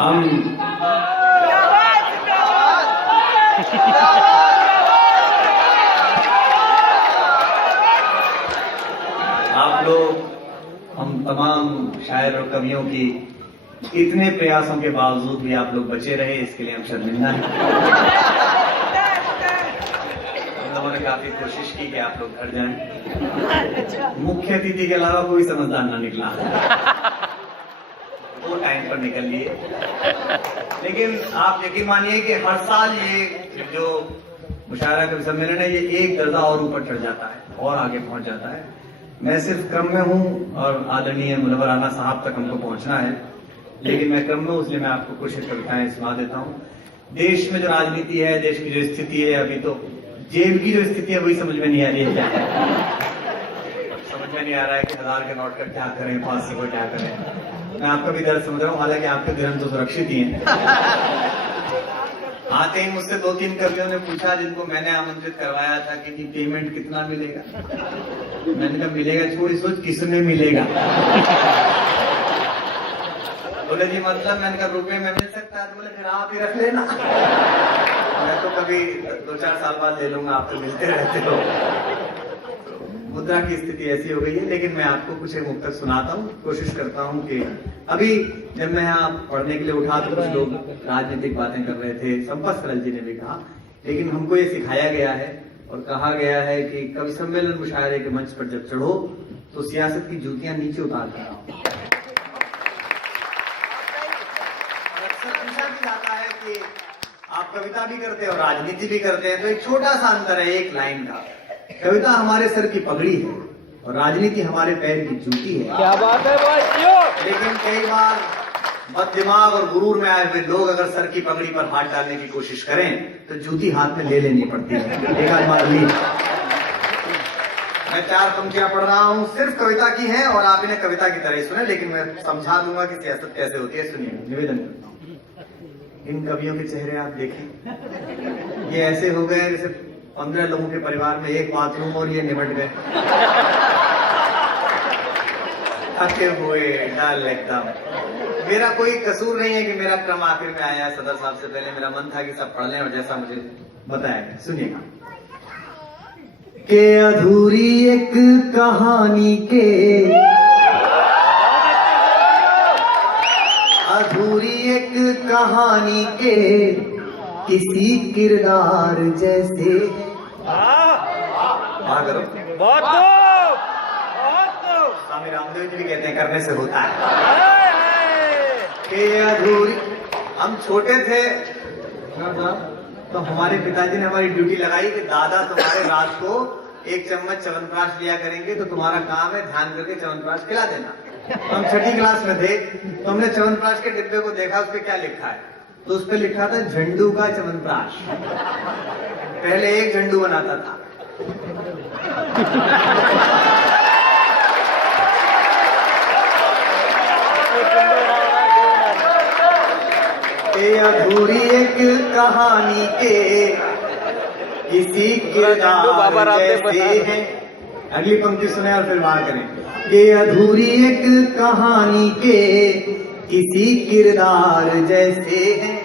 हम आप लोग, हम तमाम शायर और कवियों की इतने प्रयासों के बावजूद भी आप लोग बचे रहे, इसके लिए हम शर्मिंदा हैं। हम लोगों ने काफी कोशिश की कि आप लोग घर जाएं। मुख्य अतिथि के अलावा कोई समझदार ना निकला, वो टाइम पर निकल लिए। लेकिन आप यकीन मानिए कि हर साल ये जो मुशायरा कवि सम्मेलन है, ये एक दर्जा और ऊपर चढ़ जाता है और आगे पहुंच जाता है। मैं सिर्फ क्रम में हूं और आदरणीय मुनव्वर राना साहब तक हमको पहुंचना है, लेकिन मैं क्रम में, इसलिए मैं आपको कुछ कविताएं सुना देता हूं। देश में जो राजनीति है, देश की जो स्थिति है, अभी तो जेल की जो स्थिति है वही समझ में नहीं आ रही है। क्या समझ में नहीं आ रहा है कि 1000 के नोट का क्या करें, 500 को क्या करें। मैं आपका भी दर्द समझ रहा हूँ, हालांकि आपके दिल तो सुरक्षित ही हैं। आते ही मुझसे 2-3 कवियों ने पूछा, जिनको मैंने आमंत्रित करवाया था कि जी पेमेंट कितना मिलेगा। मैंने कहा मिलेगा छोड़ी सोच, किसने मिलेगा। बोले जी मतलब, मैंने कहा रुपए में मिल सकता है। तो बोले फिर आप ही रख लेना, मैं तो कभी 2-4 साल बाद ले लूंगा, आप तो मिलते रहते हो। मुद्रा की स्थिति ऐसी हो गई है। लेकिन मैं आपको कुछ एक मुक्तक सुनाता हूँ, कोशिश करता हूँ कि अभी जब मैं यहाँ पढ़ने के लिए उठा तो कुछ लोग राजनीतिक बातें कर रहे थे, संपत सरल जी ने भी कहा, लेकिन हमको ये सिखाया गया है और कहा गया है कि कवि सम्मेलन मुशायरे के मंच पर जब चढ़ो तो सियासत की जूतियां नीचे उतार कर आओ। अक्सर पूछा भी जाता है कि आप कविता भी करते हैं और राजनीति भी करते हैं, तो एक छोटा सा अंतर है, एक लाइन का। कविता हमारे सर की पगड़ी है और राजनीति हमारे पैर की जूती है। क्या बात है भाई। लेकिन कई बार बददिमाग और गुरूर में आए हुए लोग अगर सर की पगड़ी पर हाथ डालने की कोशिश करें तो जूती हाथ में ले लेनी पड़ती है। एक आध बार ली। मैं 4 पंक्तियां पढ़ रहा हूं, सिर्फ कविता की है और आप इन्हें कविता की तरह ही सुने, लेकिन मैं समझा दूंगा कि सियासत कैसे होती है। सुनिए, निवेदन करता हूं। इन कवियों के चेहरे आप देखें, ये ऐसे हो गए जैसे 15 लोगों के परिवार में एक बाथरूम और ये निबट गए, थके हुए, डल एकदम। मेरा कोई कसूर नहीं है कि मेरा क्रम आखिर में आया। सदर साहब से पहले मेरा मन था कि सब पढ़ लें और जैसा मुझे बताया गया। सुनिएगा कि अधूरी एक कहानी के, अधूरी एक कहानी के किसी किरदार जैसे। बहुत स्वामी रामदेव जी भी कहते हैं करने से होता है। कि अधूरी, हम छोटे थे तो हमारे पिताजी ने हमारी ड्यूटी लगाई कि दादा तुम्हारे रात को 1 चम्मच च्यवनप्राश लिया करेंगे, तो तुम्हारा काम है ध्यान करके च्यवनप्राश खिला देना। हम 6ठी क्लास में थे तो हमने च्यवनप्राश के डिब्बे को देखा, उस पर क्या लिखा है, तो उस पर लिखा था झंडू का च्यवनप्राश। पहले 1 झंडू बनाता था। अधूरी एक कहानी के किसी किरदार जैसे हैं। अगली पंक्ति सुने और फिर बात करें। ये अधूरी एक कहानी के किसी किरदार जैसे हैं,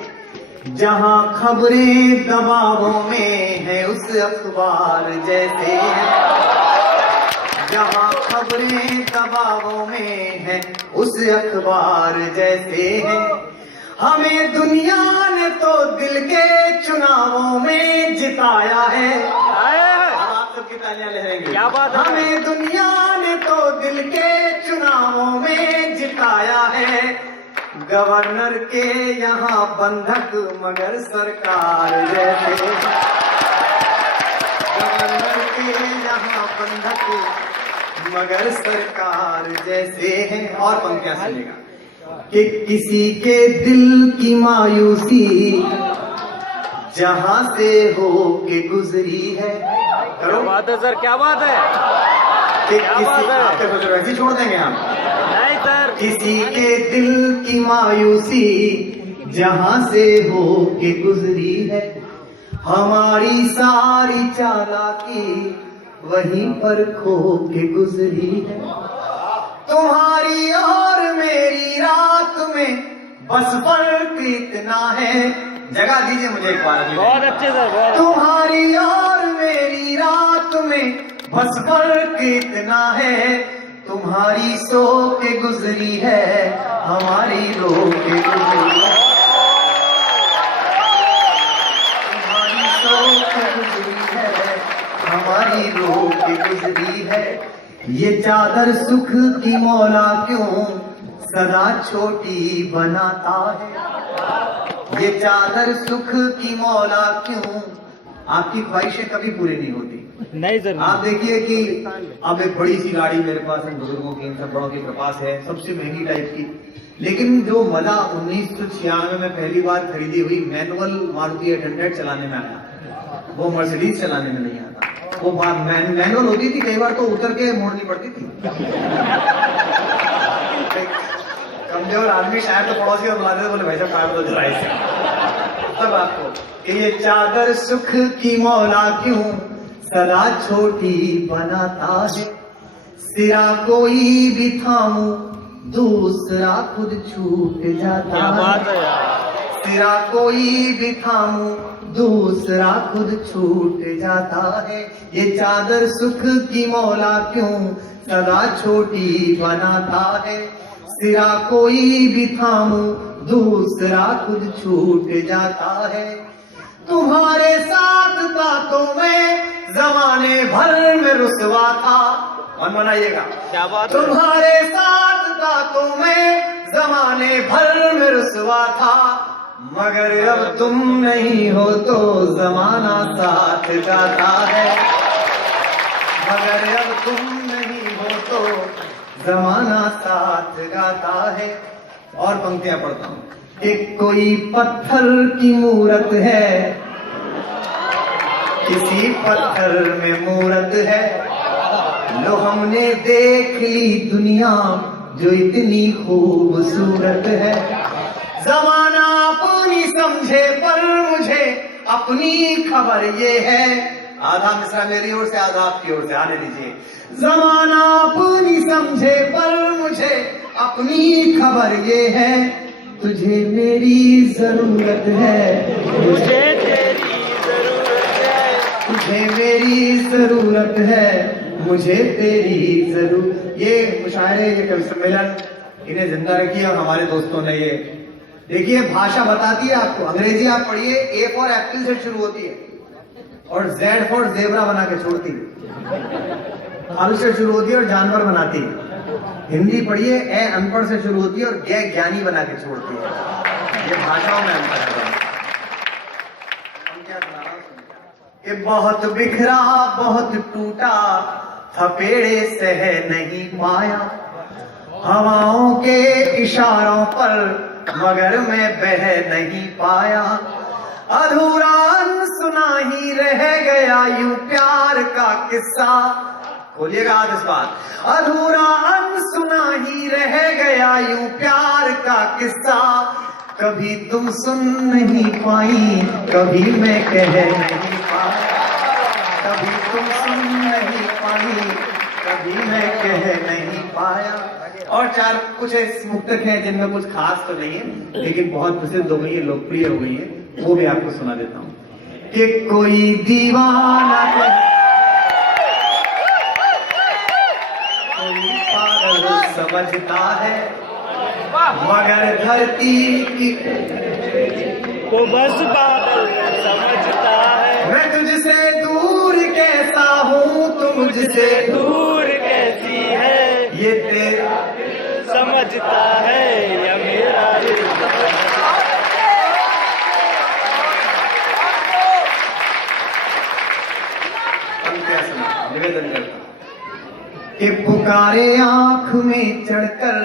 जहां खबरें दबावों में है उस अखबार जैसे हैं, जहां खबरें दबावों में है उस अखबार जैसे हैं। हमें दुनिया ने तो दिल के चुनावों में जिताया है। आप सबकी तालियां लहरेंगी। क्या बात है। हमें दुनिया ने तो दिल के चुनावों में जिताया है। गवर्नर के यहाँ बंधक मगर सरकार जैसे, गवर्नर के यहाँ बंधक मगर सरकार जैसे हैं। और पंक्तियां सुनिएगा कि किसी के दिल की मायूसी जहां से हो के गुजरी है। क्या बात है सर, क्या बात है। कि किसी, आपके कुछ वैसे छोड़ देंगे हम। नहीं सर। किसी के दिल की मायूसी जहां से हो के गुजरी है, हमारी सारी चालाकी वहीं पर खो के गुजरी है। तुम्हारी और मेरी रात में बस फर्क इतना है, जगह दीजिए मुझे एक बार। बहुत अच्छे सर, बहुत तुम्हारी और मेरी रात में बस फर्क इतना है, तुम्हारी सो के गुजरी है, हमारी रो के गुजरी है, तुम्हारी सो के गुजरी है, हमारी रो के गुजरी है। ये चादर सुख की मौला क्यों सदा छोटी बनाता है, ये चादर सुख की मौला क्यों, आपकी ख्वाहिशें कभी पूरी नहीं होती। नहीं सर। आप देखिए कि अब एक बड़ी सी गाड़ी मेरे पास है, बुजुर्गों की, इन सब बड़ों के पास है, सबसे महंगी टाइप की, लेकिन जो मजा 1996 में पहली बार खरीदी हुई मैनुअल मारुति 800 चलाने में आया, वो मर्सिडीज चलाने में नहीं आता। वो बात मैनुअल होती थी, कई बार तो उतर के मोड़नी पड़ती थी। कमजोर आदमी शायद तो पड़ोसी को बुलाते थे, बोले भाई साहब कार तो जरा से। तब आपको कि ये चादर सुख की मौला क्यों सदा छोटी बनाता है, सिरा कोई भी थामू दूसरा खुद छूट जाता क्या बात है है, यार। सिरा कोई भी थामू दूसरा खुद छूट जाता है। ये चादर सुख की मौला क्यों सदा छोटी बनाता है, सिरा कोई भी थामू दूसरा खुद छूट जाता है। तुम्हारे साथ था तो मैं जमाने भर में रुसवा था, मन मनाइएगा। क्या बात है। तुम्हारे साथ था तो मैं जमाने भर में रुसवा था, मगर अब तुम नहीं हो तो जमाना साथ जाता है, मगर अब तुम नहीं हो तो जमाना साथ गाता है। और पंक्तियां पढ़ता हूं कि कोई पत्थर की मूरत है, किसी पत्थर में मूरत है, लो हमने देख ली दुनिया जो इतनी खूबसूरत है। जमाना अपनी समझे पर मुझे अपनी खबर ये है, आधा मिसरा मेरी ओर से आधा आपकी ओर से, आने दीजिए। जमाना अपनी समझे पर मुझे अपनी खबर ये है, तुझे मेरी जरूरत है, मुझे तेरी जरूरत है, तुझे मेरी जरूरत है, मुझे तेरी जरूरत। ये मुशायरे, ये कवि सम्मेलन, इन्हें जिंदा रखिए। और हमारे दोस्तों ने ये देखिए, भाषा बताती है आपको। अंग्रेजी आप पढ़िए, ए फॉर एप्पल से शुरू होती है और जेड फॉर जेबरा बना के छोड़ती है, फल से शुरू होती है और जानवर बनाती है। हिंदी पढ़िए, ए अनपढ़ से शुरू होती है और गे ज्ञानी बना के छोड़ती है। ये भाषाओं में अंतर है। ये बहुत बिखरा बहुत टूटा, थपेड़े सह नहीं पाया, हवाओं के इशारों पर मगर मैं बह नहीं पाया, अधूरा अनसुना ही रह गया यूं प्यार का किस्सा। बोलिएगा आज इस बात, अधूरा अनसुना ही रह गया यूं प्यार का किस्सा, कभी तुम सुन नहीं पाई, कभी मैं कह नहीं पाया, कभी तुम सुन नहीं पाई, कभी मैं कह नहीं पाया। और चार कुछ ऐसे मुक्तक हैं जिनमें कुछ खास तो नहीं है, लेकिन बहुत प्रसिद्ध हो गई है, लोकप्रिय हो गई है, वो भी आपको सुना देता हूँ। कि कोई दीवाना है, कोई पागल समझता है, मगर धरती की तो बस बादल समझता है, मैं तुझसे दूर कैसा हूँ, तुम मुझसे दूर कैसी है, ये तेरा समझता है या मेरा दिल। निवेदन करता कि पुकारे आंख में चढ़कर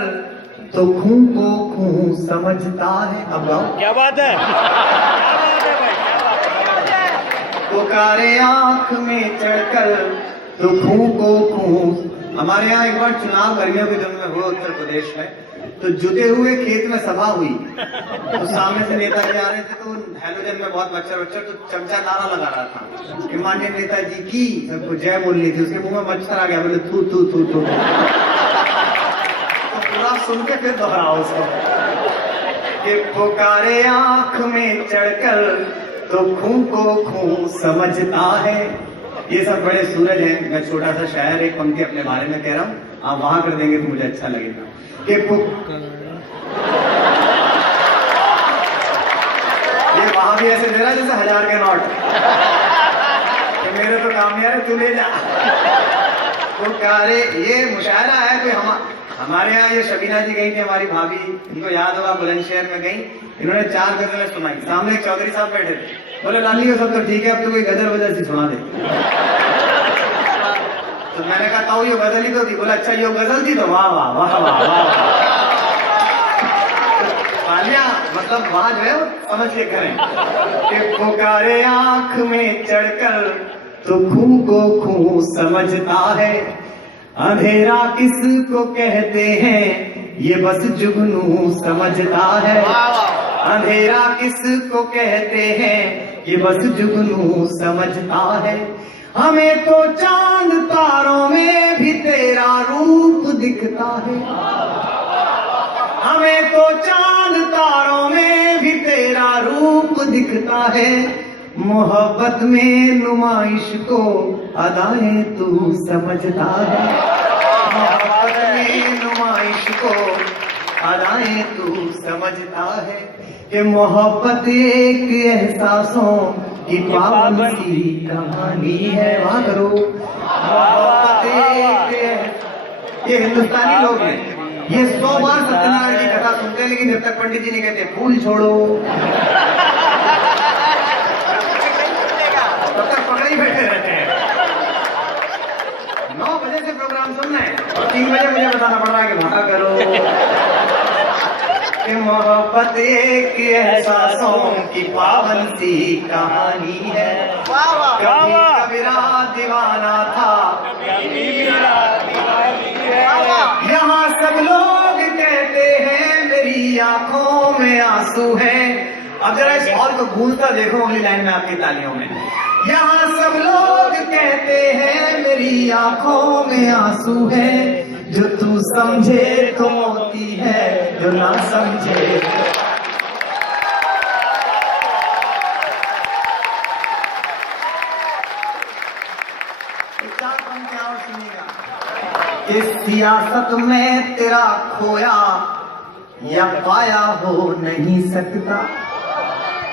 तो खूं को खूं समझता है। अब गाओ। क्या बात है, क्या बात है भाई, क्या बात है। पुकारे आंख में चढ़कर तो खूं को खूं। हमारे यहाँ एक बार चुनाव गर्मियों के दिन में हुआ उत्तर प्रदेश में, तो जुते हुए खेत में सभा हुई, तो सामने से नेताजी आ रहे थे, तो हैलोजन में बहुत मच्छर, तो चमचा नारा लगा रहा था कि माननीय नेताजी की सबको जय बोलनी थी, उसके मुंह में मच्छर आ गया, बोले थू थू थू थू। तो पूरा सुन के फिर दोहराओ उसको। कि पुकारे आंख में चढ़कर तो खूं को खूं समझता है। ये सब बड़े सूरज हैं। मैं छोटा सा शायर एक पंक्ति अपने बारे में कह रहा हूँ, आप वहां कर देंगे तो मुझे अच्छा लगेगा कि ये वहां भी ऐसे दे रहा है जैसे 1000 के नोट कि मेरे तो काम नहीं आ रहे, तू ले जा। पुकारे, ये मुशायरा है कोई हमारे यहाँ ये शबीना जी गई थी, हमारी भाभी, इनको याद होगा, बुलंदशहर में गई, इन्होंने 4 गजलें सुनाई। सामने एक चौधरी साहब बैठे थे, बोले लाली ये सब तो ठीक है, अब तो कोई गजल वजल सी सुना दे। तो मैंने कहा ताऊ ये गजल ही तो थी। बोला अच्छा ये गजल थी तो वाह वाह वाह वाह वाह। तालियां मतलब वहां जो है वो समझ के करें कि पुकारे आंख में चढ़कर तो खूं को खूं समझता है। अंधेरा किसको कहते हैं ये बस जुगनू समझता है। अंधेरा किसको कहते हैं ये बस जुगनू समझता है। हमें तो चांद तारों में भी तेरा रूप दिखता है। हमें तो चांद तारों में भी तेरा रूप दिखता है। मोहब्बत में नुमाइश को अदाएं तू समझता है। मोहब्बत में नुमाइश को अदाएं तू समझता है कि मोहब्बत एक एहसासों की पावन सी कहानी है। वहां करो मोहब्बत एक, ये हिंदुस्तानी लोग हैं, ये 100 बार सत्यनारायण की कथा सुनते हैं, लेकिन जब तक पंडित जी नहीं कहते फूल छोड़ो तब तक पकड़े ही बैठे रहते हैं। 9 बजे से प्रोग्राम सुनना है और 3 बजे मुझे बताना पड़ रहा है कि वहां करो कि मोहब्बत एक एहसासों की पावन सी कहानी है। कभी कबीरा दीवाना था, यहाँ सब लोग कहते हैं मेरी आंखों में आंसू है। अब जरा इस हॉल को गूंजता देखो अगली लाइन में आपकी तालियों में। यहाँ सब लोग कहते हैं मेरी आंखों में आंसू है। जो तू समझे तो मोती है, जो ना समझे और सुनिएगा। इस सियासत में तेरा खोया या पाया हो नहीं सकता।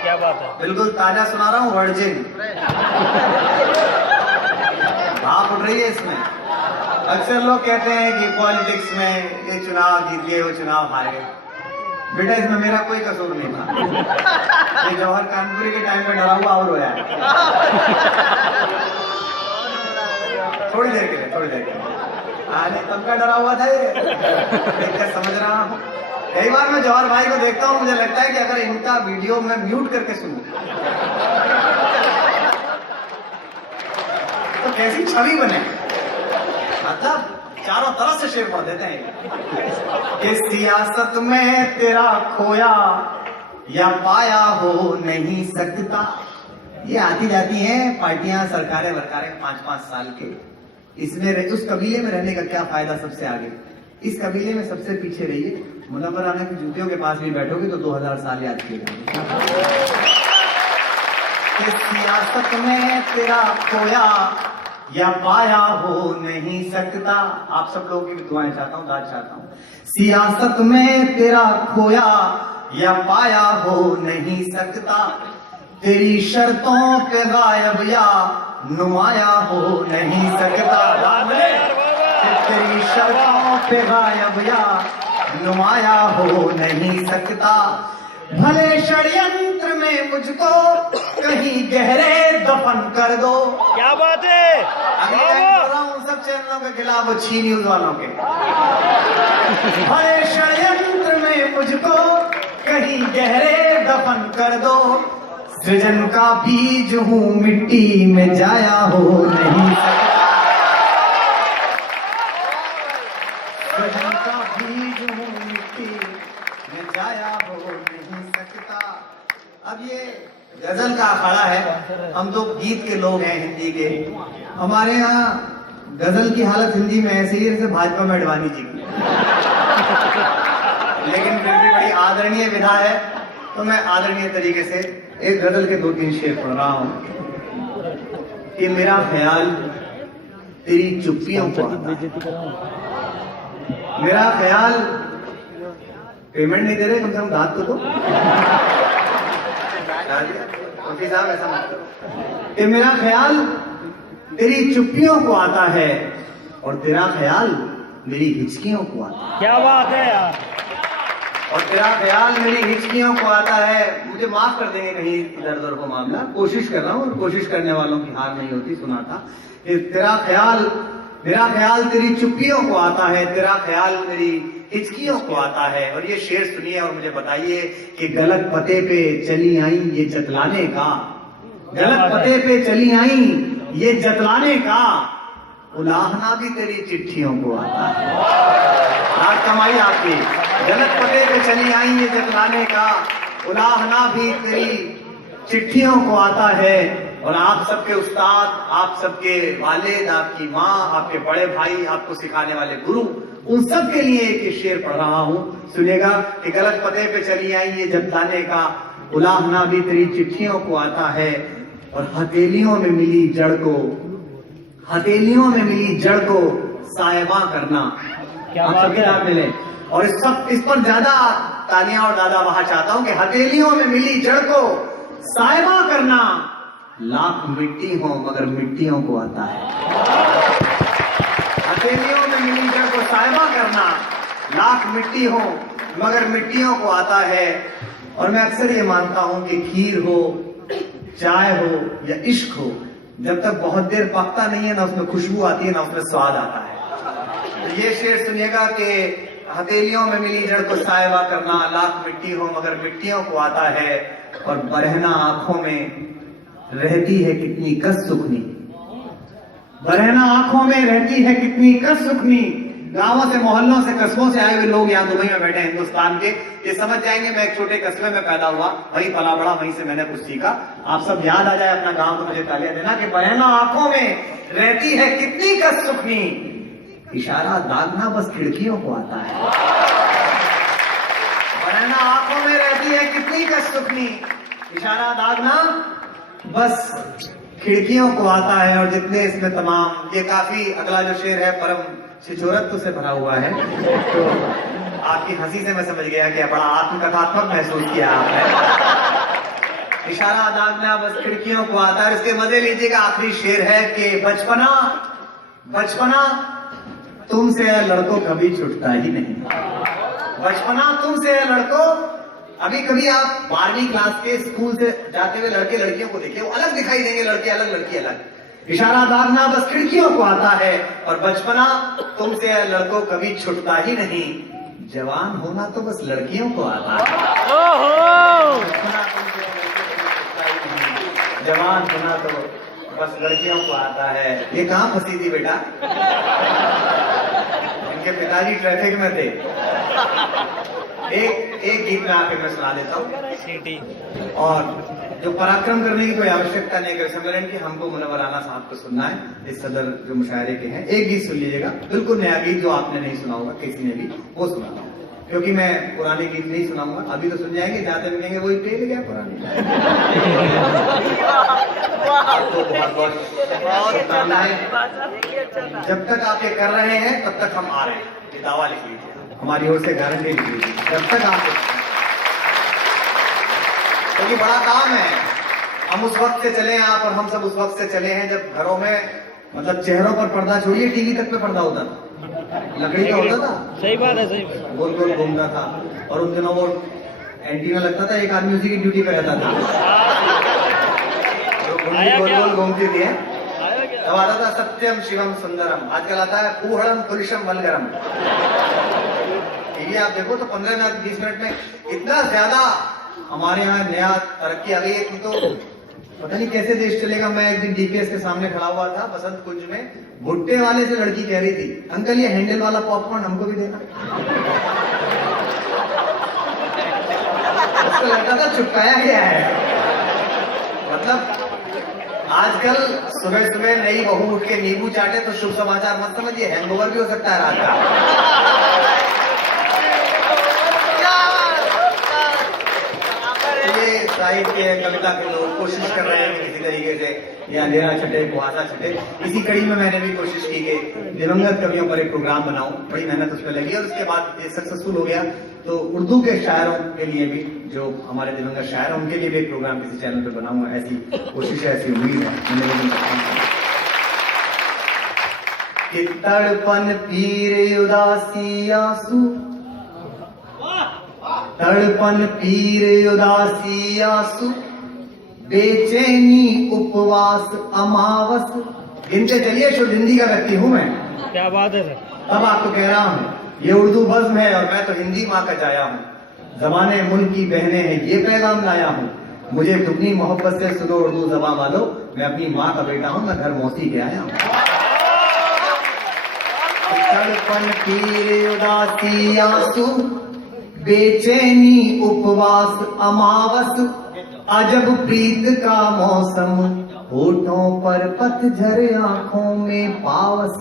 क्या बात है, बिल्कुल ताजा सुना रहा हूँ, वर्जिन भाप उठ रही है इसमें। अक्सर लोग कहते हैं कि पॉलिटिक्स में ये चुनाव जीत गए, वो चुनाव हार गए। बेटा इसमें मेरा कोई कसूर नहीं था। ये जौहर कानपुरी के टाइम पे डरा हुआ और रोया है। थोड़ी देर के लिए आज तब का डरा हुआ था ये, देखकर समझ रहा हूँ। कई बार मैं जौहर भाई को देखता हूँ, मुझे लगता है कि अगर इनका वीडियो मैं म्यूट करके सुनूं तो कैसी छवि बने। मतलब चारों तरफ से शेर पढ़ देते हैं कि सियासत में तेरा खोया या पाया हो नहीं सकता। ये आती जाती हैं पार्टियां, सरकारें वरकारें 5-5 साल के। इसमें उस कबीले में रहने का क्या फायदा सबसे आगे। इस कबीले में सबसे पीछे रहिए, मुनव्वर आना की जूतियों के पास भी बैठोगे तो 2000 साल याद किए जाएंगे। सियासत में तेरा खोया या पाया हो नहीं सकता। आप सब लोगों की भी दुआएं चाहता हूँ, दाद चाहता हूँ। सियासत में तेरा खोया या पाया हो नहीं सकता। तेरी शर्तों पे गायब या नुमाया हो नहीं सकता। तेरी शर्तों पे गायब या नुमाया हो नहीं सकता। भले षड्यंत्र में मुझको कहीं गहरे दफन कर दो। क्या बात है, अभी बोल रहा हूँ सब चैनलों के खिलाफ, अच्छी न्यूज वालों के। भले षड्यंत्र में मुझको कहीं गहरे दफन कर दो। सृजन का बीज हूँ मिट्टी में जाया हो नहीं सकता। सृजन का बीज हूँ मिट्टी में जाया हो नहीं सकता। अब ये गजल का अखाड़ा है, हम तो गीत के लोग हैं हिंदी के। हमारे यहाँ गजल की हालत हिंदी में ऐसी है जैसे भाजपा में अडवाणी जी की। लेकिन फिर भी बड़ी आदरणीय विधा है, तो मैं आदरणीय तरीके से एक गजल के 2-3 शेर पढ़ रहा हूं कि मेरा ख्याल तेरी चुप्पियों को आता है। मेरा ख्याल, पेमेंट नहीं दे रहे, कम से कम दाद तो दो। मुफ्ती साहब ऐसा मत करो। कि मेरा ख्याल तेरी चुप्पियों को आता है और तेरा ख्याल मेरी हिचकियों को आता है। क्या बात है यार। और तेरा ख्याल मेरी हिचकियों को आता है। मुझे माफ कर देंगे कहीं इधर उधर को मामला, कोशिश कर रहा हूँ, कोशिश करने वालों की हार नहीं होती। सुना था कि तेरा ख्याल, मेरा ख्याल तेरी चुप्पियों को आता है, तेरा ख्याल मेरी हिचकियों को आता है। और ये शेर सुनिए और मुझे बताइए कि गलत पते पे चली आई ये जतलाने का, गलत पते पे चली आई ये जतलाने का, उलाहना भी तेरी चिट्ठियों को आता है। आज कमाई आपकी, गलत पते पे चली आई ये जतलाने का, उलाहना भी तेरी चिट्ठियों को आता है। और आप सबके उस्ताद, आप सबके वालिद, आपकी माँ, आपके बड़े भाई, आपको सिखाने वाले गुरु, उन सब के लिए एक शेर पढ़ रहा हूं, सुनेगा कि गलत पते पे चली आई ये जतलाने का, उलाहना भी तेरी चिट्ठियों को आता है। और हथेलियों में मिली जड़ को, हथेलियों में मिली जड़ को सायबा करना। आप सबके नाम मिले। और इस पर ज्यादा तालियां और दादा वहां चाहता हूं कि हथेलियों में मिली जड़ को सायबा करना, लाख मिट्टी हो मगर मिट्टियों को आता है। हथेलियों में मिली जड़ को सायबा करना, लाख मिट्टी हो मगर मिट्टियों को आता है। और मैं अक्सर ये मानता हूं कि खीर हो, चाय हो या इश्क हो, जब तक बहुत देर पकता नहीं है ना उसमें खुशबू आती है ना उसमें स्वाद आता है। तो ये शेर सुनिएगा कि हथेलियों में मिली जड़ को सायबा करना, लाख मिट्टी हो मगर मिट्टियों को आता है। और बरहना आंखों में रहती है कितनी कस सुखनी, बरहना आंखों में रहती है कितनी कस सुखनी। गांवों से, मोहल्लों से, कस्बों से आए हुए लोग यहाँ दुबई में बैठे हैं हिंदुस्तान के, ये समझ जाएंगे मैं एक छोटे कस्बे में पैदा हुआ, वहीं पला बड़ा, वहीं से मैंने कुछ सीखा। आप सब याद आ जाए अपना गांव तो मुझे तालियां देना कि बरहना आंखों में रहती है कितनी कस सुखनी, इशारा दागना बस खिड़कियों को आता है। बरहना आंखों में रहती है कितनी कस सुखनी, इशारा दागना बस खिड़कियों को आता है। और जितने इसमें तमाम, ये काफी, अगला जो शेर है परम शिचोरत्व से भरा हुआ है, तो आपकी हंसी से मैं समझ गया कि बड़ा आत्मकथात्मक महसूस किया आपने। इशारा दागना बस खिड़कियों को आता है। इसके मजे लीजिएगा। आखिरी शेर है कि बचपना, बचपना तुमसे लड़कों कभी छूटता ही नहीं, बचपना तुमसे लड़कों। अभी कभी आप 12वीं क्लास के स्कूल से जाते हुए लड़के लड़कियों को देखिए, वो अलग दिखाई देंगे, लड़के अलग लड़की अलग। इशारा दागना बस खिड़कियों को आता है। और बचपना तुमसे लड़कों कभी छूटता ही नहीं, जवान होना तो बस लड़कियों को आता है। बचपना तुमसे लड़कों कभी छूटता ही नहीं, जवान होना तो बस लड़कियों को आता है। ये कहाँ फंसी थी बेटा? इनके पिताजी ट्रैफिक में थे। एक गीत में आके मैं सुना देता हूँ। और जो पराक्रम करने की कोई आवश्यकता नहीं है, सम्मेलन की हमको मुनव्वराना साहब को सुनना है, इस सदर जो मुशायरे के हैं। एक गीत सुन लीजिएगा, बिल्कुल नया गीत जो आपने नहीं सुना होगा किसी ने भी, वो सुनाता हूँ, क्योंकि मैं पुराने गीत नहीं सुनाऊंगा। अभी तो सुन जाएंगे, जाते भी कहेंगे वही टेल गया पुराने। आपको बहुत बहुत शुभकामनाएं। जब तक आप ये कर रहे हैं तब तक हम आ रहे हैं, ये दावा लिख लीजिए, हमारी ओर से गारंटी लिख लीजिए। जब तक आप, क्योंकि बड़ा काम है, हम उस वक्त से चले हैं आप, और हम सब उस वक्त से चले हैं जब घरों में, मतलब चेहरों पर पर्दा छोड़िए, टीवी तक पे पर्दा होता था, लकड़ी का होता था। सही बात है, सही बात। गोल गोल घूमता था, और उन दिनों वो एंटीना लगता था, एक आदमी उसी की ड्यूटी पे रहता था, जो गोल गोल घूमती थी। तब आता था सत्यम शिवम सुंदरम, आजकल आता है पूहड़म पुलिशम वलगरम। टीवी आप देखो तो 15 मिनट 20 मिनट में इतना ज्यादा हमारे यहाँ नया तरक्की आ गई है कि तो पता नहीं कैसे देश चलेगा। मैं एक दिन डीपीएस के सामने खड़ा हुआ था बसंत कुंज में, भुट्टे वाले से लड़की कह रही थी, अंकल ये हैंडल वाला पॉपकॉर्न हमको भी देना। उसको लगता था चुपकाया गया है। मतलब आजकल सुबह सुबह नई बहू उठ के नींबू चाटे तो शुभ समाचार मत समझिए, हैंगओवर भी हो सकता है रात का। साहित्य कविता के लोग कोशिश कर रहे हैं कि किसी तरीके से ये अंधेरा छटे कुहासा छटे। इसी कड़ी में मैंने भी कोशिश की कि दिवंगत कवियों पर एक प्रोग्राम बनाऊं। बड़ी मेहनत उस पर लगी और उसके बाद ये सक्सेसफुल हो गया। तो उर्दू के शायरों के लिए भी, जो हमारे दिवंगत शायर हैं, उनके लिए भी एक प्रोग्राम किसी चैनल पर बनाऊंगा। ऐसी कोशिश है, ऐसी उम्मीद है। कि तड़पन पीर उदासी आंसू, तड़पन पीर उदासी आंसू, बेचैनी उपवास अमावस। गिनते चलिए, शुद्ध हिंदी का व्यक्ति हूं मैं। क्या बात है सर। तब आपको कह रहा हूं ये उर्दू बज़्म है और मैं तो हिंदी माँ का जाया हूं। ज़माने मुल्क की बहनें हैं ये पैगाम लाया हूं। मुझे दुगनी मोहब्बत से सुनो उर्दू ज़बां वालों, मैं अपनी माँ का बेटा हूं, मैं घर मौसी के आया हूं। तड़पन पीर उदासी आंसू, बेचैनी उपवास अमावस, अजब प्रीत का मौसम, होठों पर पतझर आंखों में पावस।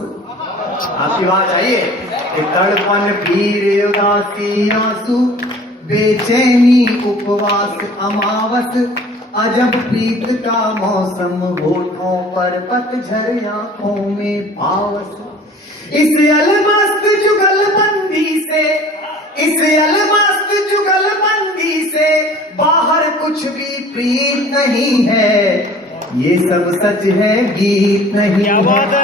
आपकी बात चाहिए कि तड़पन पीर उदासी आंसू, बेचैनी उपवास अमावस, अजब प्रीत का मौसम, होठों पर पतझर आंखों में पावस। इस अलमस्त जुगलबंदी से, इस अलमस्त जुगलबंदी से बाहर कुछ भी प्रीत नहीं है। ये सब सच है, गीत नहीं है।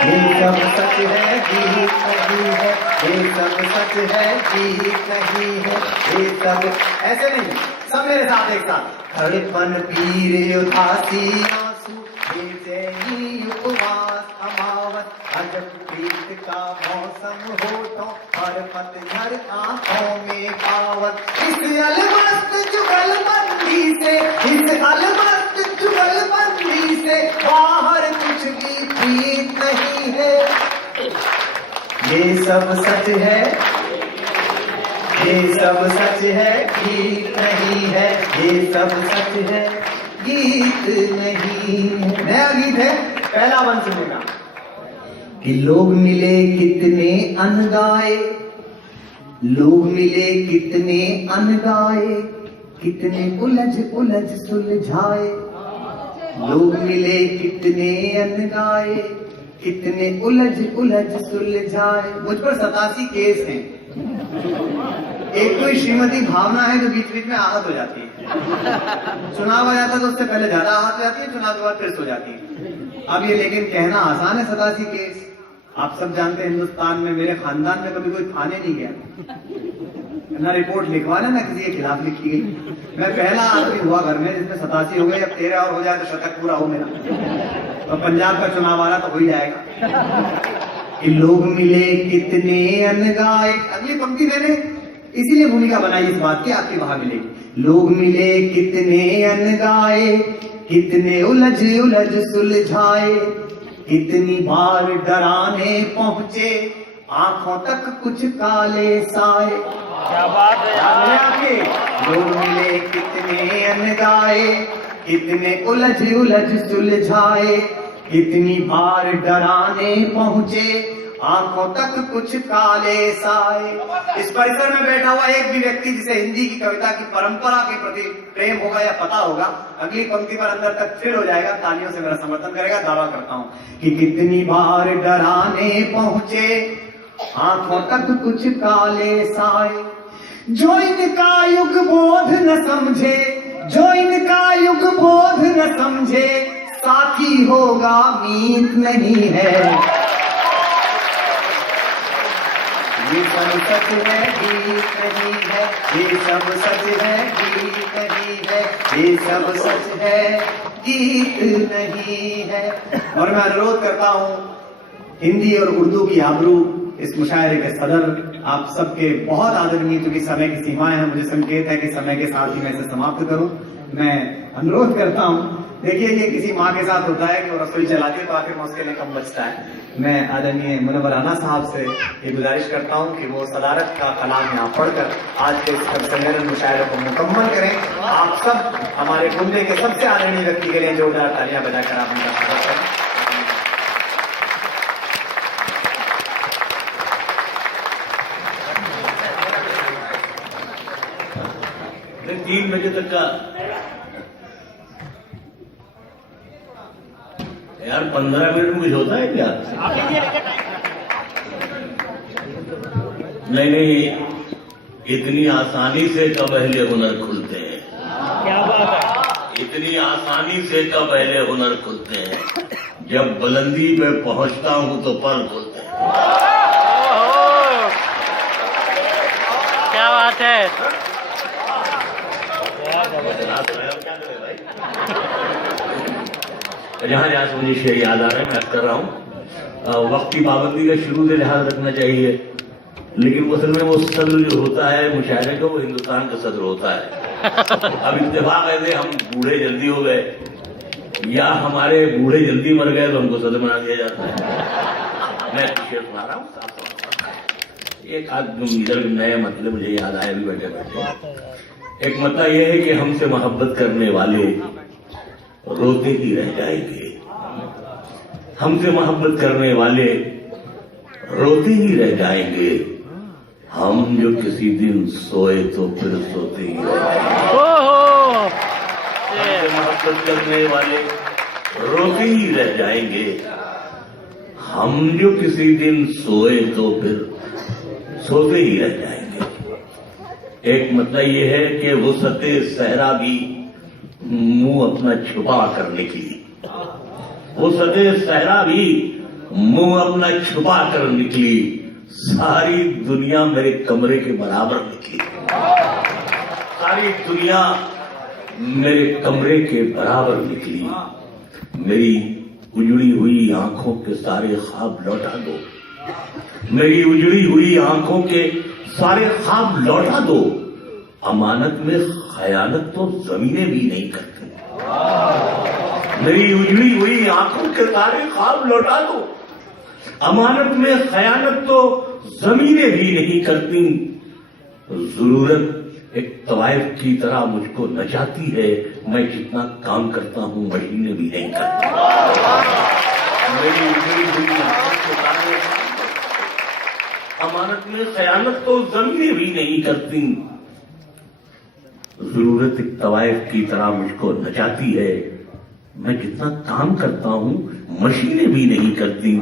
ये सब सच है, गीत नहीं है। ये सब सच है, गीत नहीं है। ये सब ऐसे नहीं, सब मेरे साथ एक साथ। तड़पन पीर उदासी आंसू, बेचैनी उपवास अमावस, अजब प्रीत का मौसम, होठों पर पतझर आंखों में पावस। इस अलमस्त जुगलबंदी से, इस अलमस्त जुगलबंदी से बाहर कुछ भी प्रीत नहीं है। ये सब सच है, ये सब सच है, गीत नहीं है। ये सब सच है, गीत नहीं है। नया गीत है, पहला वन सुनेगा। कि लोग मिले कितने अनगाए, लोग मिले कितने अनगाए, कितने उलझ उलझ सुलझाए। लोग मिले कितने अनगाए, कितने उलझ उलझ सुलझाए। मुझ पर 87 केस हैं। एक कोई श्रीमती भावना है जो बीच बीच में आहत हो जाती है। चुनाव आ जाता है तो उससे पहले ज्यादा आहत हो जाती है, चुनाव के बाद फिर सो जाती है। अब ये लेकिन कहना आसान है, 87 केस। आप सब जानते हैं हिंदुस्तान में मेरे खानदान में कभी कोई थाने नहीं गया, ना रिपोर्ट लिखवाना ना किसी के खिलाफ लिखी गई। मैं पहला आदमी हुआ घर में जिसमें 87 हो गए। अब 13 और हो जाए तो शतक पूरा हो मेरा। तो पंजाब का चुनाव आ रहा तो हो ही जाएगा। कि लोग मिले कितने अनगाए। अगली पंक्ति मैंने इसीलिए भूमिका बनाई इस बात की, आपकी वहां मिलेगी। लोग मिले कितने अनगाए, कितने उलझ उलझ सुलझाए, कितनी बार डराने पहुंचे, आंखों तक कुछ काले साए। क्या बात है यार। आपके लोग मिले कितने अनगाए, कितने उलझ उलझ सुलझाए, कितनी बार डराने पहुंचे, आंखों तक कुछ काले साए। इस परिसर में बैठा हुआ एक भी व्यक्ति जिसे हिंदी की कविता की परंपरा के प्रति प्रेम होगा या पता होगा, अगली पंक्ति पर अंदर तक थ्रिल हो जाएगा, तालियों से मेरा समर्थन करेगा। दावा करता हूं कि कितनी बार डराने पहुंचे, आंखों तक कुछ काले साए। जो इनका युग बोध न समझे, जो इनका युग बोध न समझे, साथी होगा मीत नहीं है। ये सब सच है, गीत नहीं है। ये सब सच है, गीत नहीं है। ये सब सच है, गीत नहीं है। और मैं अनुरोध करता हूं हिंदी और उर्दू की आबरू इस मुशायरे के सदर आप सबके बहुत आदरणीय, क्योंकि समय की सीमाएं हैं, मुझे संकेत है कि समय के साथ ही मैं इसे समाप्त करूं। मैं अनुरोध करता हूं, देखिए ये किसी माँ के साथ होता है कि वो रसोई चलाती है तो आखिर में उसके लिए कम बचता है। मैं आदरणीय मुनव्वर राना साहब से ये गुजारिश करता हूं कि वो सदारत का कलाम यहाँ पढ़कर आज के इस सम्मेलन मुशायरे को मुकम्मल करें। आप सब हमारे कुंबे के सबसे आदरणीय व्यक्ति के लिए जोरदार तालियां बजाकर आप उनका स्वागत करें। 3 बजे तक का यार 15 मिनट में कुछ होता है क्या? आप लीजिए टाइम। नहीं, इतनी आसानी से कब अहले हुनर खुलते हैं? क्या बात है। इतनी आसानी से कब अहले हुनर खुलते हैं? जब बुलंदी पे पहुंचता हूं तो पर खुलते हैं। ओहो, क्या बात है। जहां जहां से मुझे शेर याद आ रहा है मैं कर रहा हूं। वक्त की पाबंदी का शुरू से लिहाज रखना चाहिए, लेकिन असल में वो सदर जो होता है मुशायरे का, वो हिंदुस्तान का सदर होता है। अब इत्तेफाक ऐसे हम बूढ़े जल्दी हो गए या हमारे बूढ़े जल्दी मर गए तो हमको सदर बना दिया जाता है। मैं शेर सुना रहा हूँ। एक आध इधर नए मतलब मुझे याद आए अभी बैठे बैठे। एक मतलब यह है कि हमसे मोहब्बत करने वाले रोते ही रह जाएंगे। हमसे मोहब्बत करने वाले रोते ही रह जाएंगे। हम जो किसी दिन सोए तो फिर सोते ही रह जाएंगे। ओहो, हमसे मोहब्बत करने वाले रोते ही रह जाएंगे। हम जो किसी दिन सोए तो फिर सोते ही रह जाएंगे। एक मतलब ये है कि वुसअते सहरा भी मुंह अपना छुपा कर निकली। वुसअते सहरा भी मुंह अपना छुपा कर निकली। सारी दुनिया मेरे कमरे के बराबर निकली। सारी दुनिया मेरे कमरे के बराबर निकली। मेरी उजड़ी हुई आंखों के सारे ख्वाब लौटा दो। मेरी उजड़ी हुई आंखों के सारे ख्वाब लौटा दो। अमानत में खयानत तो जमीनें भी नहीं करती। मेरी उजड़ी हुई आंखों के सारे ख्वाब लौटा दो। अमानत में खयानत तो जमीनें भी नहीं करती। जरूरत एक तवायफ की तरह मुझको नचाती है। मैं जितना काम करता हूं मशीनें भी नहीं करती। मेरी उजड़ी हुई आंखों के सारे अमानत में खयानत तो जमीनें भी नहीं करती। जरूरत एक तवायफ की तरह मुझको नचाती है। मैं जितना काम करता हूं मशीनें भी नहीं करती।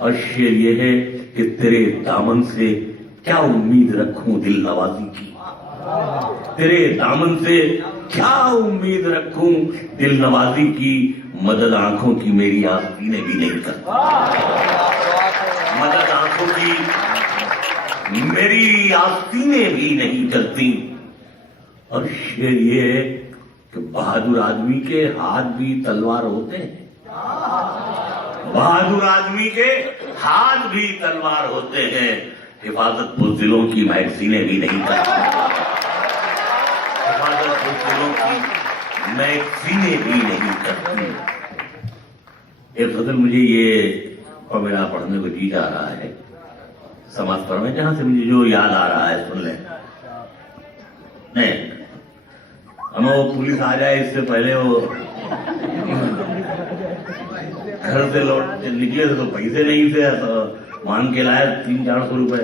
और शेर ये है कि तेरे दामन से क्या उम्मीद रखूं दिल नवाजी की। तेरे दामन से क्या उम्मीद रखूं दिल नवाजी की। मदद आंखों की मेरी आस्तीनें भी नहीं करती। मदद आंखों की मेरी आस्तीनें भी नहीं करती। और शेर ये है कि बहादुर आदमी के हाथ भी तलवार होते हैं। बहादुर आदमी के हाथ भी तलवार होते हैं। हिफाजत बुज़दिलों की मैगजीनें भी नहीं करती। हिफाजत बुज़दिलों की मैगजीनें भी नहीं करती। एक गजल मुझे ये और मेरा पढ़ने को जी जा रहा है समाज पर में, जहां से मुझे जो याद आ रहा है सुन लें। नहीं, हम वो पुलिस आ जाए इससे पहले वो घर से लौट निकले थे तो पैसे नहीं थे, तो मांग के लाया 300-400 रुपए।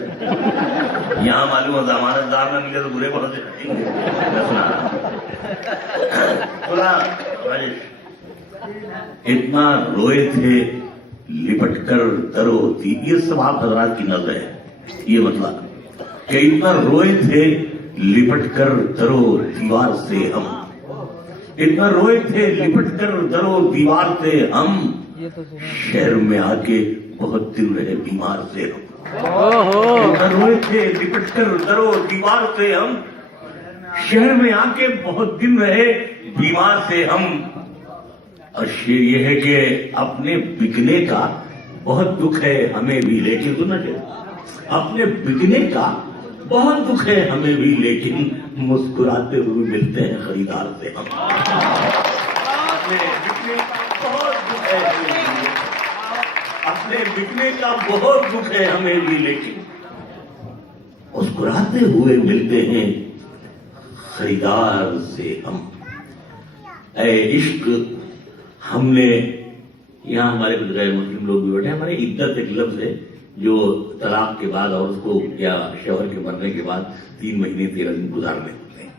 यहाँ मालूम है जमानतदार में मिले तो बुरे बहुत सुना राजेश। इतना रोए थे लिपट कर दरो थी। ये सब आप हजरात की नजर है। ये मतलब कि इतना रोए थे लिपट कर दरो दीवार से हम। इतना रोए थे लिपट कर दरो दीवार से हम। शहर में आके बहुत दिन रहे बीमार से हम। इतना रोए थे लिपट कर दरो दीवार से हम। शहर में आके बहुत दिन रहे बीमार से हम। और शेर ये है कि अपने बिकने का बहुत दुख है हमें भी, लेकिन सुनना चाहिए, अपने बिकने का बहुत दुख है हमें भी, लेकिन मुस्कुराते हुए मिलते हैं खरीदार से हम। अपने बिकने का बहुत दुख है हमें भी, अपने बिकने का बहुत दुख है हमें भी, लेकिन मुस्कुराते हुए मिलते हैं खरीदार से हम। ऐ इश्क हमने, यहाँ हमारे कुछ गैर मुस्लिम लोग भी बैठे, हमारे इद्दत एक लफ्ज है जो तलाक के बाद और उसको या शौहर के मरने के बाद 3 महीने 13 दिन गुजारने होते हैं।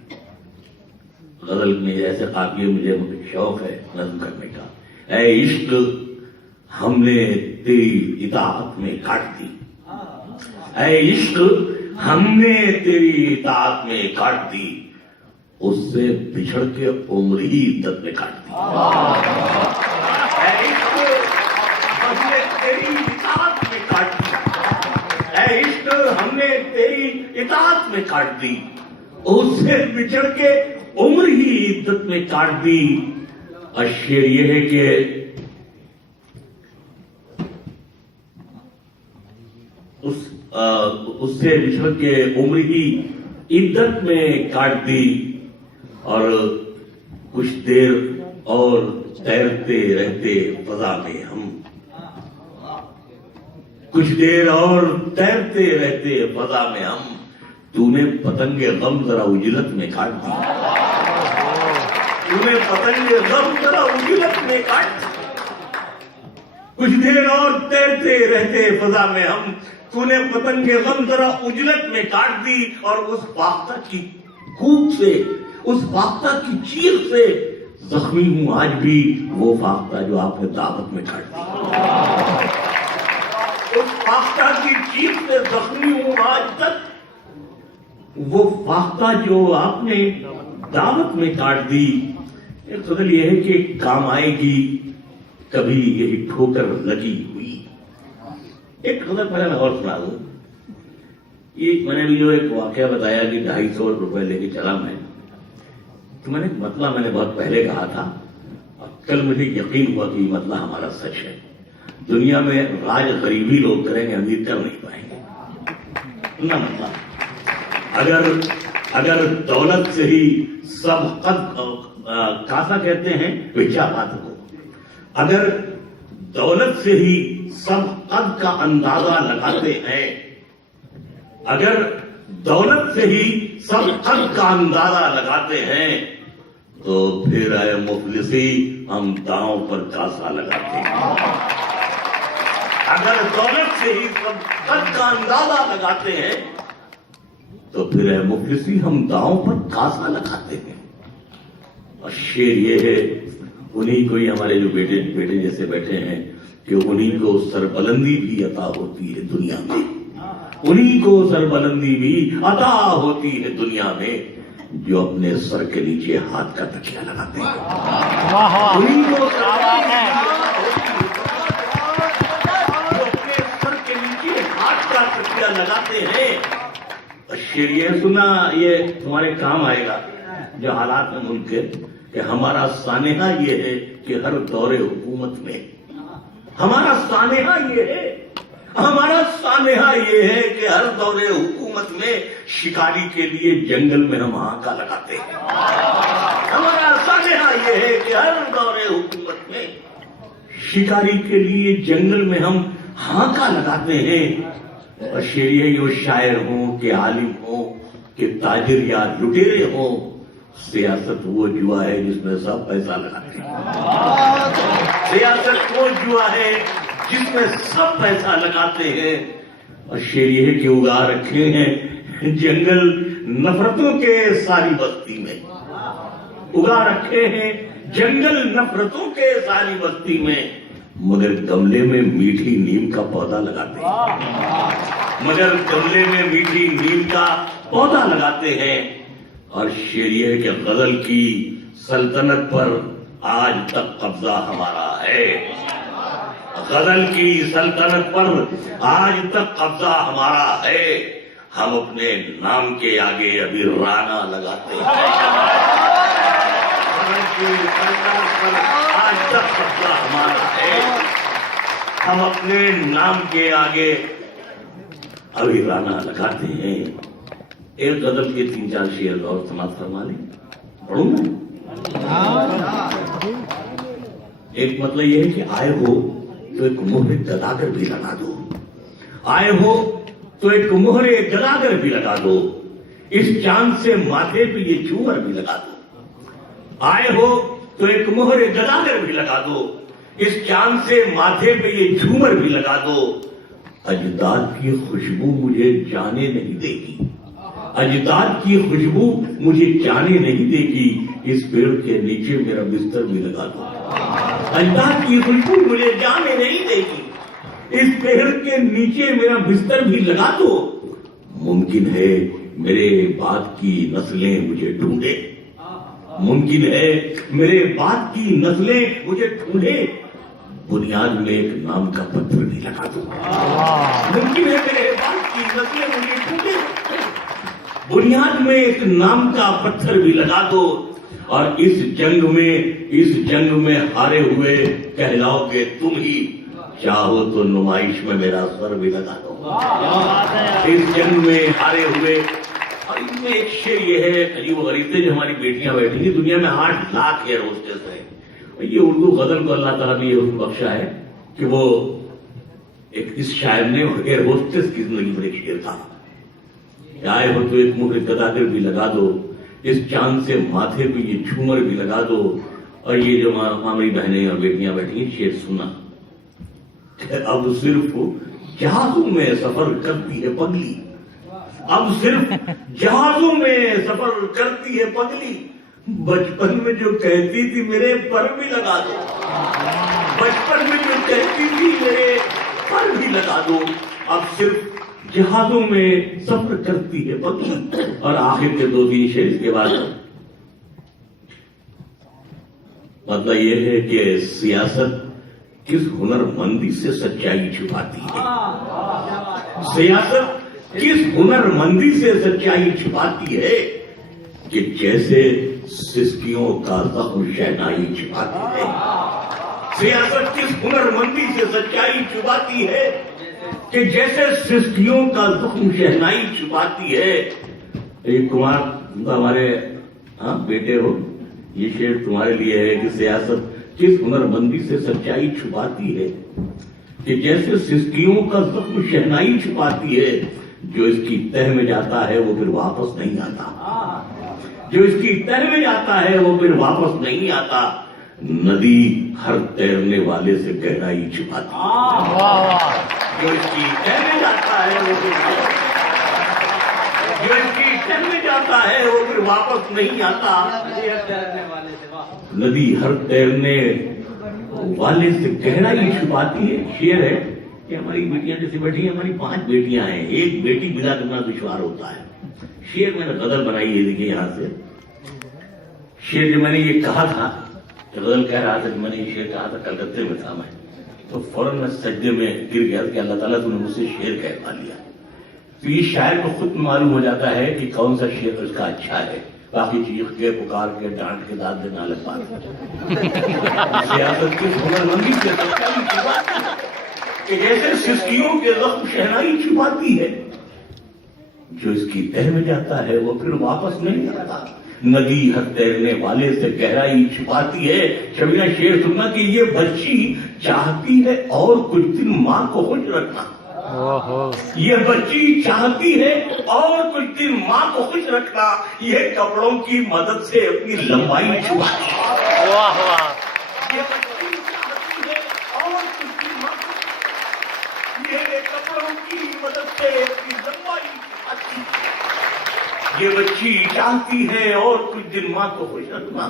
गजल में ऐसे काफिए मुझे शौक है नज्म करने का। ऐ इश्क हमने तेरी इताअत में काट दी। ऐ इश्क हमने तेरी इताअत में काट दी, उससे बिछड़ के उम्र ही इद्दत में काट दी। ऐ इश्क हमने तेरी इताअत में काट दी, ऐ इश्क हमने तेरी इताअत में काट दी, उससे बिछड़ के उम्र ही इद्दत में काट दी। और शेर यह है कि उससे बिछड़ के उम्र ही इद्दत में काट दी। और कुछ देर और तैरते रहते फजा में हम, कुछ देर और तैरते रहते फजा में हम, तूने पतंगे गम जरा उजलत में काट दी, तूने पतंगे गम जरा उजलत में काट दी। कुछ देर और तैरते रहते फजा में हम, तूने पतंगे गम जरा उजलत में काट दी। और उस फाख्ता की कूक से, उस फाख्ता की चीख से जख्मी हूं आज भी, वो फाख्ता जो आपने दावत में काट दी। उस फाख्ता की चीख से जख्मी हूं आज तक, वो फाख्ता जो आपने दावत में काट दी। एक गजल यह है कि काम आएगी कभी यही ठोकर लगी हुई। एक गजल पहले मैं और सुना दूं। ये मैंने भी जो एक वाकया बताया कि 250 रुपए लेके चला मैं, तो मैंने बहुत पहले कहा था, और कल मुझे यकीन हुआ कि मतलब हमारा सच है। दुनिया में राज गरीबी लोग करेंगे, अमीर कर नहीं पाएंगे ना। मतलब अगर दौलत से ही सब कासा कहते हैं बेचा बात को, अगर दौलत से ही सब कद का अंदाजा लगाते हैं, अगर दौलत से ही सब कद का अंदाजा लगाते हैं, तो फिर आए मुफलिसी हम दांव पर कासा लगाते हैं। अगर दौलत से ही सब कद का अंदाजा लगाते हैं, तो फिर है मुफलिसी हम दांव पर कासा लगाते हैं। और शेर ये है, उन्हीं को ही हमारे जो बेटे जैसे बैठे हैं, कि उन्हीं को सरबलंदी भी अता होती है दुनिया में, उन्हीं को सरबलंदी भी अता होती है दुनिया में, जो अपने सर के नीचे हाथ का तकिया लगाते हैं। उन्हीं को जो अपने सर के नीचे हाथ का तकिया लगाते हैं। शेर ये सुना, ये तुम्हारे काम आएगा जो हालात में मुल्क के, कि हमारा सानेहा ये है कि हर दौरे हुकूमत में, हमारा सानेहा ये है, हमारा सानेहा ये है कि हर दौरे हुकूमत में शिकारी के लिए जंगल में हम हांका लगाते हैं। हमारा सानेहा ये है कि हर दौरे हुकूमत में शिकारी के लिए जंगल में हम हांका लगाते हैं। और शेरिए यो शायर हो कि आलिम हो कि ताजिर या लुटेरे हो, सियासत वो जुआ है जिसमें सब पैसा लगाते हैं। सियासत वो जुआ है जिसमें सब पैसा लगाते हैं। और शेर ये है कि उगा रखे हैं जंगल नफरतों के सारी बस्ती में, उगा रखे हैं जंगल नफरतों के सारी बस्ती में, मगर गमले में मीठी नीम का पौधा लगाते हैं, मगर गमले में मीठी नीम का पौधा लगाते हैं। और शेर ये है कि गजल की सल्तनत पर आज तक कब्जा हमारा है, गजल की सल्तनत पर आज तक कब्जा हमारा है। हम अपने नाम के आगे अभी राना लगाते हैं, गजल की सल्तनत पर आज तक कब्जा हमारा है। हम अपने नाम के आगे अभी राना लगाते हैं। एक गजल के 3-4 शेर और समाप्त फरमा लें, पढ़ूं मैं। एक मतलब यह है कि आए हो तो एक मोहरे गदागर भी लगा दो, आए हो तो एक मोहरे गदागर भी लगा दो, इस चांद से माथे पे ये झूमर भी लगा दो। आए हो तो एक मोहरे गदागर भी लगा दो, इस चांद से माथे पे ये झूमर भी लगा दो। अजदाद की खुशबू मुझे जाने नहीं देगी, अजदाद की खुशबू मुझे जाने नहीं देगी, इस पेड़ के नीचे मेरा बिस्तर भी लगा दो। अजदाद की खुशबू मुझे जाने नहीं देगी, इस पेड़ के नीचे मेरा बिस्तर भी लगा दो। मुमकिन है मेरे बाद की नस्लें मुझे ढूंढे, मुमकिन है मेरे बाद की नस्लें मुझे ढूंढे, बुनियाद में एक नाम का पत्थर भी लगा दो। मुमकिन है मेरे बाद की नस्लें मुझे ढूंढे, बुनियाद में एक नाम का पत्थर भी लगा दो, और इस जंग में हारे हुए कहलाओगे तुम ही, चाहो तो नुमाइश में मेरा सर भी लगा दो। इस जंग में हारे हुए, और इनमें एक शेर ये है अजीब गरीब से, जो हमारी बेटियां बैठी, दुनिया में 8 लाख एयर होस्टेस है। ये उर्दू गजल को अल्लाह ताला ने ये हुक्म बख्शा है कि वो एक इस शायर ने एयर होस्टेस की जिंदगी में एक शेर था, आए हो तो एक मुहर गदागर भी लगा दो, इस चांद से माथे पे ये झूमर भी लगा दो। और ये जो हमारी बहनें और बेटियां बैठी हैं, शेर सुना, अब सिर्फ जहाजों में सफर करती है पगली, अब सिर्फ जहाजों में सफर करती है पगली, बचपन में जो कहती थी मेरे पर भी लगा दो, बचपन में जो कहती थी मेरे पर भी लगा दो, अब सिर्फ जहाजों में सफर करती है पगली। और आखिर के 2-3 शेर इसके बाद, मतलब यह है कि सियासत किस हुनरमंदी से सच्चाई छुपाती है, सियासत किस हुनरमंदी से सच्चाई छुपाती है, कि जैसे सिस्कियों का जख्म शहनाई छुपाती है। सियासत किस हुनरमंदी से सच्चाई छुपाती है, कि जैसे सिस्कियों का जख्म शहनाई छुपाती है। एक कुमार हमारे बेटे हो, ये शेर तुम्हारे लिए है कि सियासत किस हुनरमंदी से सच्चाई छुपाती है, कि जैसे सिस्कियों का जख्म शहनाई छुपाती है, जो इसकी तह में जाता है वो फिर वापस नहीं आता, जो इसकी तह में जाता है वो फिर वापस नहीं आता। नदी हर तैरने वाले से गहराई छुपाती है, जो इसकी तह में जाता है वो फिर जो इसकी तह में जाता है वो फिर वापस नहीं आता। नदी हर तैरने वाले से गहराई छुपाती है। शेर है कि हमारी बेटियां जैसे बैठी हैं, हमारी 5 बेटियां हैं, एक बेटी बिना करना दुश्वार होता है। शेर मैंने गजल बनाई है, देखिए यहां से शेर जो मैंने ये कहा था, गजल कह रहा था कि मैंने ये शेर कहा था, कलकत्ते में था मैं, तो फौरन मैं सज्जे में गिर गया कि अल्लाह ताला तूने मुझसे शेर कह पा लिया। तो ये शायर को खुद मालूम हो जाता है कि कौन सा शेर उसका अच्छा है, बाकी चीख के पुकार के डांट के दाद देना अलग बात है। सियासत की हुनरमंदी से सच्चाई छुपाती है, कि जैसे सिस्कियों के जख्म शहनाई छुपाती है, जो इसकी तह में जाता है वो फिर वापस नहीं आता। नदी हर तैरने वाले से गहराई छुपाती है। शबीना शेर सुनना कि ये बच्ची चाहती है और कुछ दिन माँ को खुश रखना, ये बच्ची चाहती है और कुछ दिन माँ को खुश रखना, ये कपड़ों की मदद से अपनी लंबाई छुपाती है। वाह वाह, ये बच्ची चाहती है और कुछ दिन माँ को, ये कपड़ों की मदद से अपनी लंबाई छुपाती है। ये बच्ची चाहती है और कुछ दिन माँ को खुश रखना,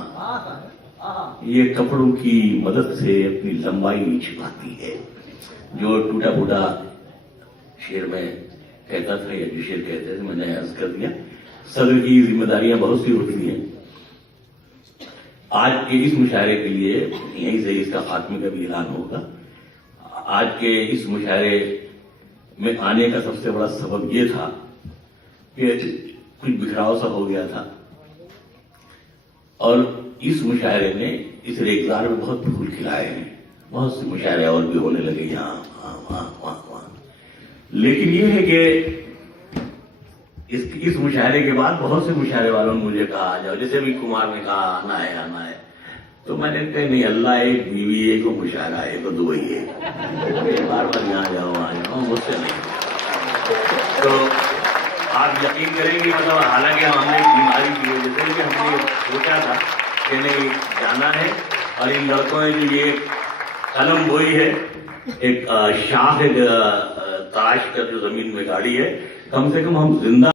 ये कपड़ों की मदद से अपनी लंबाई छिपाती है। जो टूटा फूटा शेर में कहता था, या जो शेर कहते थे मैंने अर्ज कर दिया, सदर की जिम्मेदारियां बहुत सी होती हैं। आज के इस मुशायरे के लिए यहीं से इसका खात्मे का भी ऐलान होगा। आज के इस मुशायरे में आने का सबसे बड़ा सबब यह था कि कुछ बिखराव सा हो गया था, और इस मुशायरे में, इस रेगजार में बहुत फूल खिलाए हैं, बहुत से मुशायरे और भी होने लगे यहाँ वहां। लेकिन ये है कि इस मुशायरे के बाद बहुत से मुशायरे वालों ने मुझे कहा आ जाओ, जैसे भी कुमार ने कहा आना है, तो मैंने कहा नहीं, अल्लाह एक, बीवी एक, मुशायरा एक, दुबई एक, बार बार यहाँ जाओ आ जाओ, मुझसे नहीं। तो आप यकीन करेंगे, मतलब हालांकि हमने बीमारी की वजह से हमने सोचा था कि नहीं जाना है, और इन लड़कों ने जो ये कलम बोई है, एक शाह तराश कर जो जमीन में गाड़ी है, कम से कम हम जिंदा